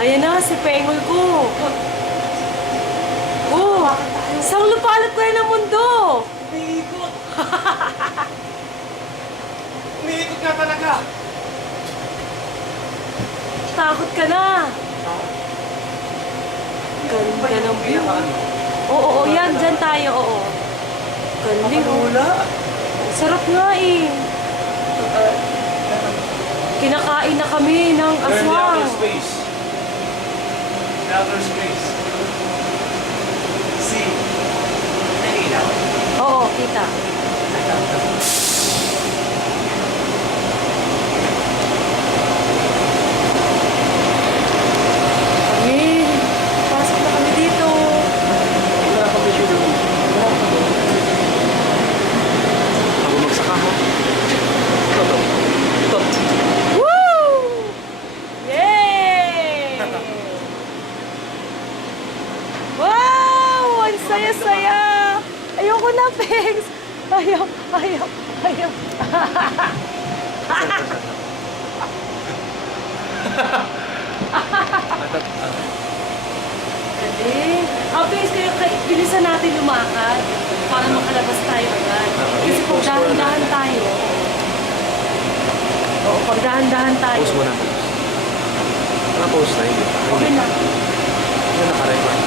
Ayan na, si Pengol ko. Oh, saan lupalot ko ng mundo? Umiikot! Umiikot nga talaga! Takot ka na. Ganda ng view. Oo, yan. Dyan tayo, oo. Galing, oh. Wala! Sarap nga eh. Kinakain na kami ng We're in the aswang. outer space. The outer space. See? Nailaw. Oo, kita. Kami. Pasok na kami dito. Wala ka ba siya? Ako magsaka ha? Toto. Toto. Woo! Yay! Wow! Ang saya-saya! Ayoko na, Pegs! Ayaw, ayaw, ayaw. Galing. Pegs, bilisan natin lumakad para makalabas tayo agad. Kasi pag dahan-dahan tayo, oo, pag dahan-dahan tayo, Post mo na. Naka-post na hindi. okay na. Hindi naka-record.